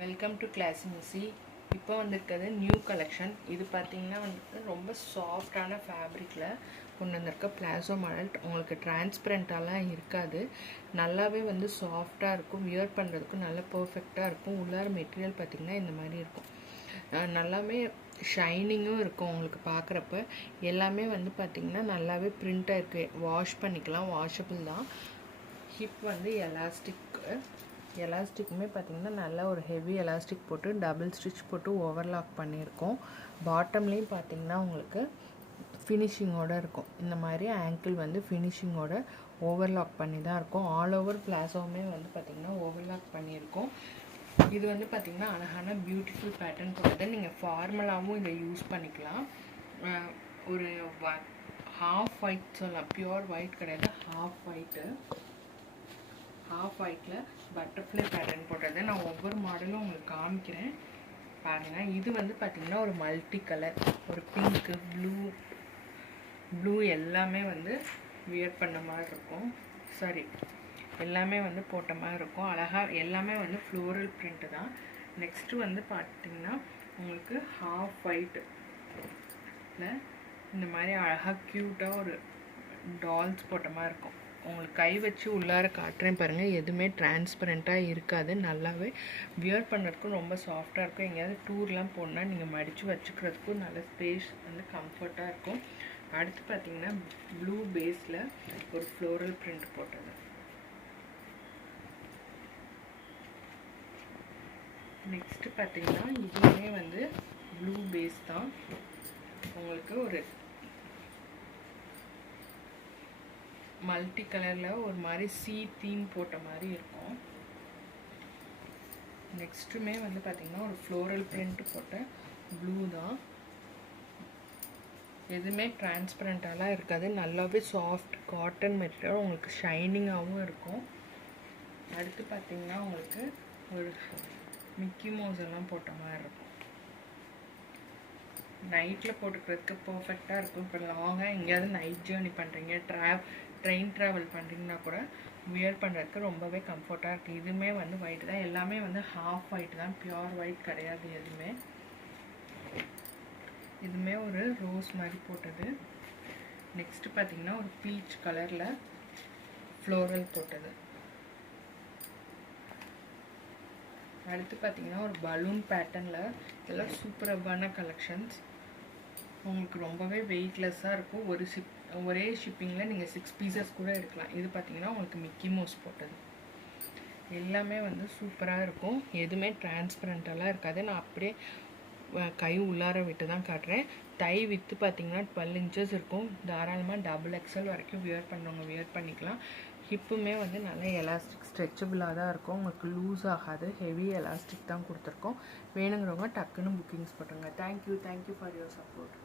Welcome to class மிஸ்ஸி. இப்போ வந்திருக்கிறது new collection. இது பார்த்தீங்கன்னா வந்துட்டு ரொம்ப சாஃப்டான ஃபேப்ரிக்கில் கொண்டு வந்திருக்க பிளாசோ மாடல். உங்களுக்கு டிரான்ஸ்பரண்ட்டாலாம் இருக்காது, நல்லாவே வந்து சாஃப்டாக இருக்கும். வியர் பண்ணுறதுக்கும் நல்லா பர்ஃபெக்டாக இருக்கும். உள்ளார மெட்டீரியல் பார்த்திங்கன்னா இந்த மாதிரி இருக்கும். நல்லாவே ஷைனிங்கும் இருக்கும். உங்களுக்கு பார்க்குறப்ப எல்லாமே வந்து பார்த்திங்கன்னா நல்லாவே பிரிண்ட்டாக இருக்குது. வாஷ் பண்ணிக்கலாம், வாஷபிள் தான். ஹிப் வந்து எலாஸ்டிக்குமே பார்த்திங்கன்னா நல்லா ஒரு ஹெவி எலாஸ்டிக் போட்டு டபுள் ஸ்டிச் போட்டு ஓவர்லாக் பண்ணியிருக்கோம். பாட்டம்லேயும் பார்த்திங்கன்னா உங்களுக்கு ஃபினிஷிங்கோடு இருக்கும். இந்த மாதிரி ஆங்கிள் வந்து ஃபினிஷிங்கோட ஓவர்லாக் பண்ணி தான் இருக்கும். ஆல் ஓவர் பிளாசோவுமே வந்து பார்த்திங்கன்னா ஓவர்லாக் பண்ணியிருக்கோம். இது வந்து பார்த்திங்கன்னா அழகான பியூட்டிஃபுல் பேட்டர்ன் போட்டது. நீங்கள் ஃபார்மலாகவும் இதை யூஸ் பண்ணிக்கலாம். ஒரு ஹாஃப் ஒயிட் சொல்லலாம், பியூர் ஒயிட் கிடையாது, ஹாஃப் ஒயிட்டில் பட்டர்ஃப்ளை பேட்டர்ன் போட்டது. நான் ஒவ்வொரு மாடலும் உங்களுக்கு காமிக்கிறேன் பாருங்கள். இது வந்து பார்த்திங்கன்னா ஒரு மல்டி கலர், ஒரு பிங்க்கு, ப்ளூ எல்லாமே வந்து வியர் பண்ண மாதிரி இருக்கும். எல்லாமே வந்து போட்ட மாதிரி இருக்கும். அழகாக எல்லாமே வந்து ஃப்ளோரல் பிரிண்ட்டு தான். நெக்ஸ்ட்டு வந்து பார்த்திங்கன்னா உங்களுக்கு ஹாஃப் ஒயிட்டில் இந்த மாதிரி அழகாக க்யூட்டாக ஒரு டால்ஸ் போட்ட மாதிரி இருக்கும். உங்களுக்கு கை வச்சு உள்ளார காட்டுறேன் பாருங்கள். எதுவுமே டிரான்ஸ்பரண்ட்டாக இருக்காது. நல்லாவே வியர் பண்ணுறதுக்கும் ரொம்ப சாஃப்டாக இருக்கும். எங்கேயாவது டூர்லாம் போனால் நீங்கள் மடித்து வச்சுக்கிறதுக்கும் நல்ல ஸ்பேஸ் வந்து கம்ஃபர்ட்டாக இருக்கும். அடுத்து பார்த்திங்கன்னா ப்ளூ பேஸில் ஒரு ஃப்ளோரல் பிரிண்ட் போட்டது. நெக்ஸ்ட்டு பார்த்திங்கன்னா இதுவுமே வந்து ப்ளூ பேஸ் தான். உங்களுக்கு ஒரு மல்டி கலரில் ஒரு மாதிரி தீம் போட்ட மாதிரி இருக்கும். நெக்ஸ்ட்டுமே வந்து பார்த்திங்கன்னா ஒரு ஃப்ளோரல் பிரிண்ட் போட்ட ப்ளூ தான். எதுவுமே டிரான்ஸ்பரண்ட்டாலாம் இருக்காது. நல்லாவே சாஃப்ட் காட்டன் மெட்டீரியல், உங்களுக்கு ஷைனிங்காகவும் இருக்கும். அடுத்து பார்த்திங்கன்னா உங்களுக்கு ஒரு மிக்கி மவுஸ் எல்லாம் போட்ட மாதிரி இருக்கும். நைட்டில் போட்டுக்கிறதுக்கு பர்ஃபெக்டாக இருக்கும். இப்போ லாங்காக எங்கேயாவது நைட் ஜேர்னி பண்ணுறீங்க, ட்ரெயின் ட்ராவல் பண்ணுறீங்கன்னா கூட வியர் பண்ணுறதுக்கு ரொம்பவே கம்ஃபர்ட்டாக இருக்குது. இதுவுமே வந்து ஒயிட் தான். எல்லாமே வந்து ஹாஃப் ஒயிட் தான், பியூர் ஒயிட் கிடையாது எதுவுமே. இதுவுமே ஒரு ரோஸ் மாதிரி போட்டது. நெக்ஸ்ட்டு பார்த்திங்கன்னா ஒரு பீச் கலரில் ஃப்ளோரல் போட்டது. அடுத்து பார்த்திங்கன்னா ஒரு பலூன் பேட்டர்னில் இதெல்லாம் சூப்பரான கலெக்ஷன்ஸ். உங்களுக்கு ரொம்பவே வெயிட்லெஸ்ஸாக இருக்கும். ஒரே ஷிப்பிங்கில் நீங்கள் 6 பீசஸ் கூட எடுக்கலாம். இது பார்த்திங்கன்னா உங்களுக்கு மிக்கி மவுஸ் போட்டது. எல்லாமே வந்து சூப்பராக இருக்கும். எதுவுமே டிரான்ஸ்பரண்ட்டெல்லாம் இருக்காது. நான் அப்படியே கை உள்ளார விட்டு தான் காட்டுறேன். டை வித்து பார்த்திங்கன்னா 12 இன்ச்சஸ் இருக்கும். தாராளமாக டபுள் எக்ஸல் வரைக்கும் வியர் பண்ணுறவங்க வியர் பண்ணிக்கலாம். ஹிப்புமே வந்து நல்லா எலாஸ்டிக் ஸ்ட்ரெச்சபிளாக தான் இருக்கும். உங்களுக்கு லூஸ் ஆகாது. ஹெவி எலாஸ்டிக் தான் கொடுத்துருக்கோம். வேணுங்கிறவங்க டக்குன்னு புக்கிங்ஸ் போட்டுருங்க. Thank you for your support.